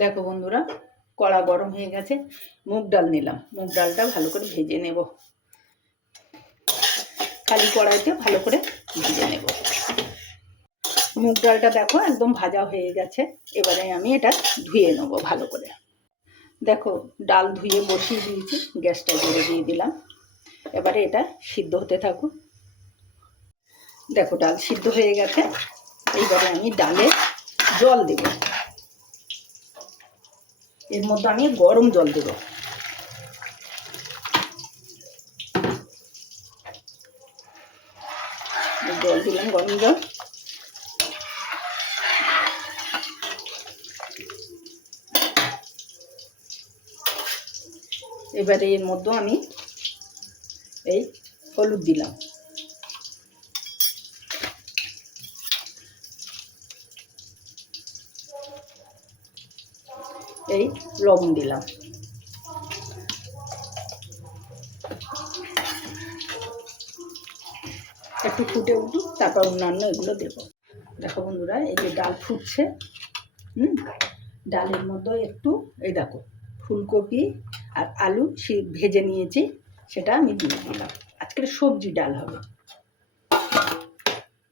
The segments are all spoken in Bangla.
দেখো বন্ধুরা, কড়া গরম হয়ে গেছে, মুগ ডাল নিলাম। মুগ ডালটা ভালো করে ভেজে নেব, খালি কড়াইতে ভালো করে ভেজে নেব। মুগ ডালটা দেখো একদম ভাজা হয়ে গেছে। এবারে আমি এটা ধুয়ে নেব ভালো করে। দেখো ডাল ধুয়ে বসিয়ে দিয়েছি, গ্যাসটা জোরে দিয়ে দিলাম। এবারে এটা সিদ্ধ হতে থাকুক। দেখো ডাল সিদ্ধ হয়ে গেছে। এইবারে আমি ডালে জল দেব। এর মধ্যে আমি গরম জল দেব। জল দিলাম, গরম জল। এবারে এর মধ্যে আমি এই হলুদ দিলাম, এই লবণ দিলাম। একটু ফুটে উঠুক, তারপর অন্যান্য এগুলো দেব। দেখো বন্ধুরা, এই যে ডাল ফুটছে, ডালের মধ্যে একটু এই দেখো ফুলকপি আর আলু ভেজে নিয়েছি, সেটা আমি দিয়ে দিলাম। আজকের সবজি ডাল হবে,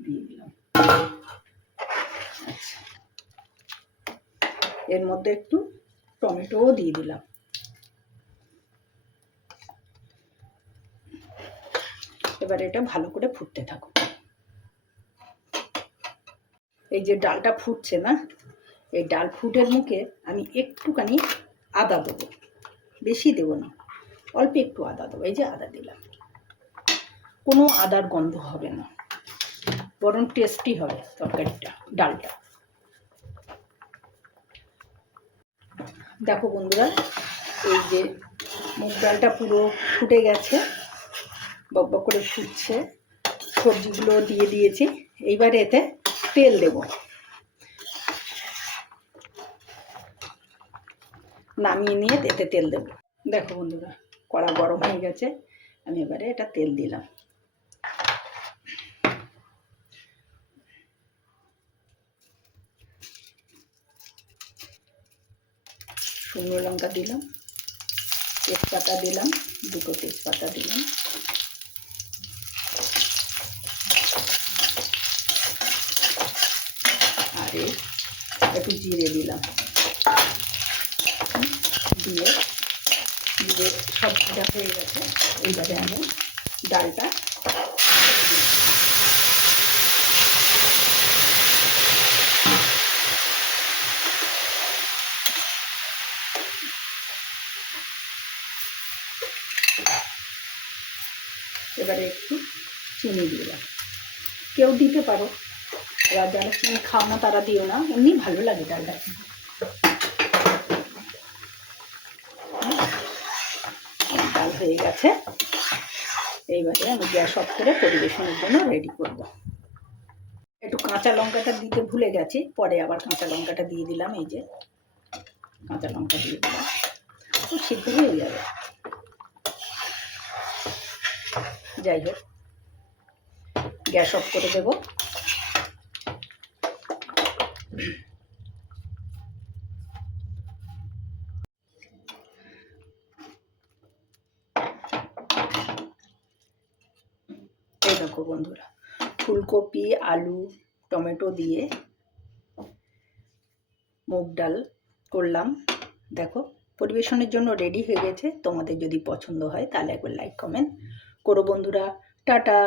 দিয়ে দিলাম। আচ্ছা, এর মধ্যে একটু টমেটোও দিয়ে দিলাম। এবার এটা ভালো করে ফুটতে থাকো। এই যে ডালটা ফুটছে না, এই ডাল ফুটের মুখে আমি একটুখানি আদা দেবো, বেশি দেবো না, অল্প একটু আদা দেবো। এই যে আদা দিলাম। কোনো আদার গন্ধ হবে না, বরং টেস্টি হবে তরকারিটা, ডালটা। দেখো বন্ধুরা, এই যে মুগ ডালটা পুরো ফুটে গেছে, বকবক করে ফুটছে। সবজিগুলো দিয়ে দিয়েছি। এইবারে এতে তেল দেব। নামিয়ে নিয়ে এতে তেল দেব। দেখো বন্ধুরা, কড়া গরম হয়ে গেছে, আমি এবারে এটা তেল দিলাম। শুকনো লঙ্কা দিলাম, তেজপাতা দিলাম, দুটো তেজপাতা দিলাম, আর একটু জিরে দিলাম। দিয়ে সব ভাজা হয়ে গেছে। এইবারে আমি ডালটা এবারে একটু চিনি দিলাম। কেউ দিতে পারো, এবার যারা চিনি খাও না তারা দিও না, এমনি ভালো লাগে ডালটা। ডাল হয়ে গেছে। এইবারে আমি গ্যাস অফ করে পরিবেশনের জন্য রেডি করব। একটু কাঁচা লঙ্কাটা দিতে ভুলে গেছি, পরে আবার কাঁচা লঙ্কাটা দিয়ে দিলাম। এই যে কাঁচা লঙ্কা দিয়ে দিলাম, তো সিদ্ধ হয়ে যাবে। যাই হোক, গ্যাস অফ করে দেব। এই দেখো বন্ধুরা, ফুলকপি, আলু, টমেটো দিয়ে মুগ ডাল করলাম। দেখো পরিবেশনের জন্য রেডি হয়ে গেছে। তোমাদের যদি পছন্দ হয় তাহলে একবার লাইক কমেন্ট করো বন্ধুরা। টাটা।